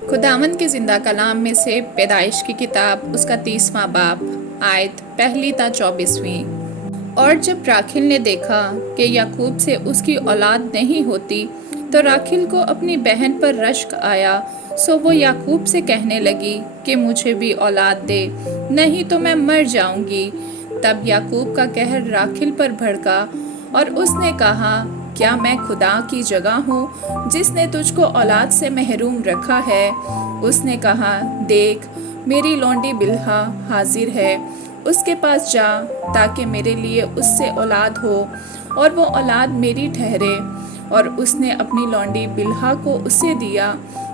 खुदावंद के ज़िंदा कलाम में से पैदाइश की किताब उसका 30वां बाब आयत 1 ता 24। और जब राखिल ने देखा कि याकूब से उसकी औलाद नहीं होती तो राखिल को अपनी बहन पर रश्क आया। सो वो याकूब से कहने लगी कि मुझे भी औलाद दे, नहीं तो मैं मर जाऊंगी। तब याकूब का कहर राखिल पर भड़का और उसने कहा, क्या मैं खुदा की जगह हूँ जिसने तुझको औलाद से महरूम रखा है। उसने कहा, देख मेरी लौंडी बिल्हा हाजिर है, उसके पास जा ताकि मेरे लिए उससे औलाद हो और वो औलाद मेरी ठहरे। और उसने अपनी लौंडी बिल्हा को उसे दिया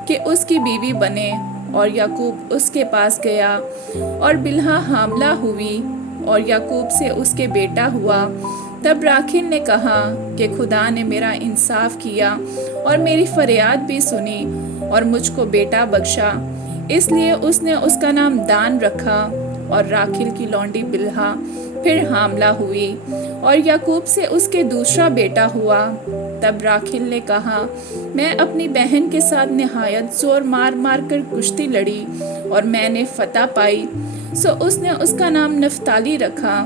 कि उसकी बीवी बने। और याकूब उसके पास गया और बिल्हा हामला हुई और याकूब से उसके बेटा हुआ। तब राखिल ने कहा कि खुदा ने मेरा इंसाफ किया और मेरी फरियाद भी सुनी और मुझको बेटा बख्शा। इसलिए उसने उसका नाम दान रखा। और राखिल की लौंडी बिल्हा फिर हामला हुई और याकूब से उसके दूसरा बेटा हुआ। तब राखिल ने कहा, मैं अपनी बहन के साथ निहायत जोर मार मार कर कुश्ती लड़ी और मैंने फतह पाई। सो उसने उसका नाम नफ्ताली रखा।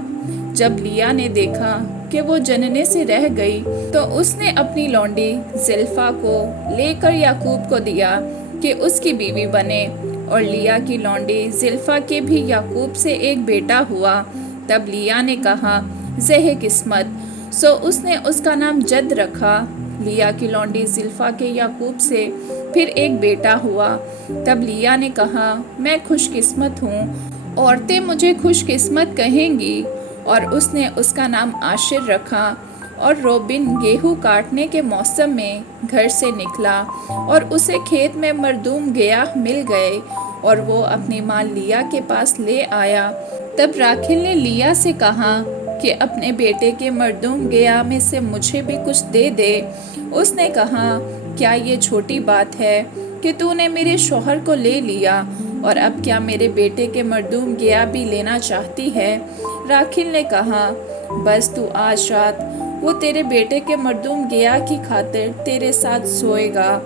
जब लिया ने देखा कि वो जनने से रह गई तो उसने अपनी लौंडी जिल्फा को लेकर याकूब को दिया कि उसकी बीवी बने। और लिया की लौंडी जिल्फा के भी याकूब से एक बेटा हुआ। तब लिया ने कहा, ज़ेह किस्मत। सो उसने उसका नाम जद रखा। लिया की लौंडी जिल्फा के याकूब से फिर एक बेटा हुआ। तब लिया ने कहा, मैं खुशकिस्मत हूँ, औरतें मुझे खुशकिस्मत कहेंगी। और उसने उसका नाम आशिर रखा। और रोबिन गेहूं काटने के मौसम में घर से निकला और उसे खेत में मरदूम गया मिल गए और वो अपनी माँ लिया के पास ले आया। तब राखिल ने लिया से कहा कि अपने बेटे के मरदूम गया में से मुझे भी कुछ दे दे। उसने कहा, क्या ये छोटी बात है कि तूने मेरे शौहर को ले लिया और अब क्या मेरे बेटे के मरदूम गया भी लेना चाहती है। राखिल ने कहा, बस तू आज रात वो तेरे बेटे के मरदूम गया की खातिर तेरे साथ सोएगा।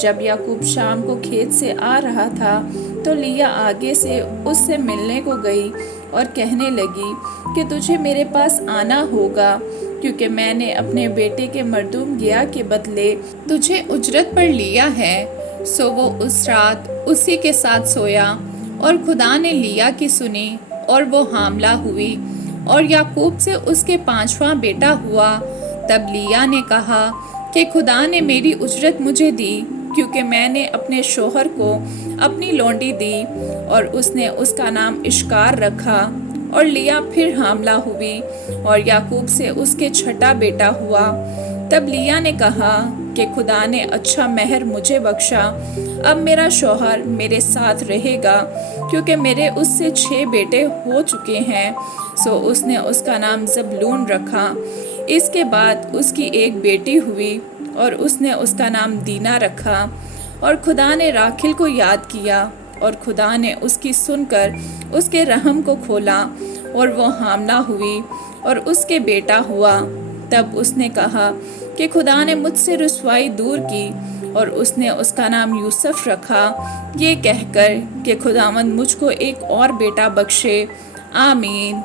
जब याकूब शाम को खेत से आ रहा था तो लिया आगे से उससे मिलने को गई और कहने लगी कि तुझे मेरे पास आना होगा, क्योंकि मैंने अपने बेटे के मरदूम गया के बदले तुझे उजरत पर लिया है। सो वो उस रात उसी के साथ सोया। और खुदा ने लिया की सुनी और वो हामला हुई और याकूब से उसके 5वां बेटा हुआ। तब लिया ने कहा कि खुदा ने मेरी उजरत मुझे दी, क्योंकि मैंने अपने शौहर को अपनी लौंडी दी। और उसने उसका नाम इश्कार रखा। और लिया फिर हामला हुई और याकूब से उसके 6ठा बेटा हुआ। तब लिया ने कहा कि खुदा ने अच्छा मेहर मुझे बख्शा, अब मेरा शौहर मेरे साथ रहेगा, क्योंकि मेरे उससे 6 बेटे हो चुके हैं। सो उसने उसका नाम ज़बूलून रखा। इसके बाद उसकी एक बेटी हुई और उसने उसका नाम दीना रखा। और खुदा ने राखिल को याद किया और खुदा ने उसकी सुनकर उसके रहम को खोला और वो हामला हुई और उसके बेटा हुआ। तब उसने कहा कि खुदा ने मुझसे रुसवाई दूर की और उसने उसका नाम यूसुफ रखा, ये कहकर कि खुदावंद मुझको एक और बेटा बख्शे। आमीन।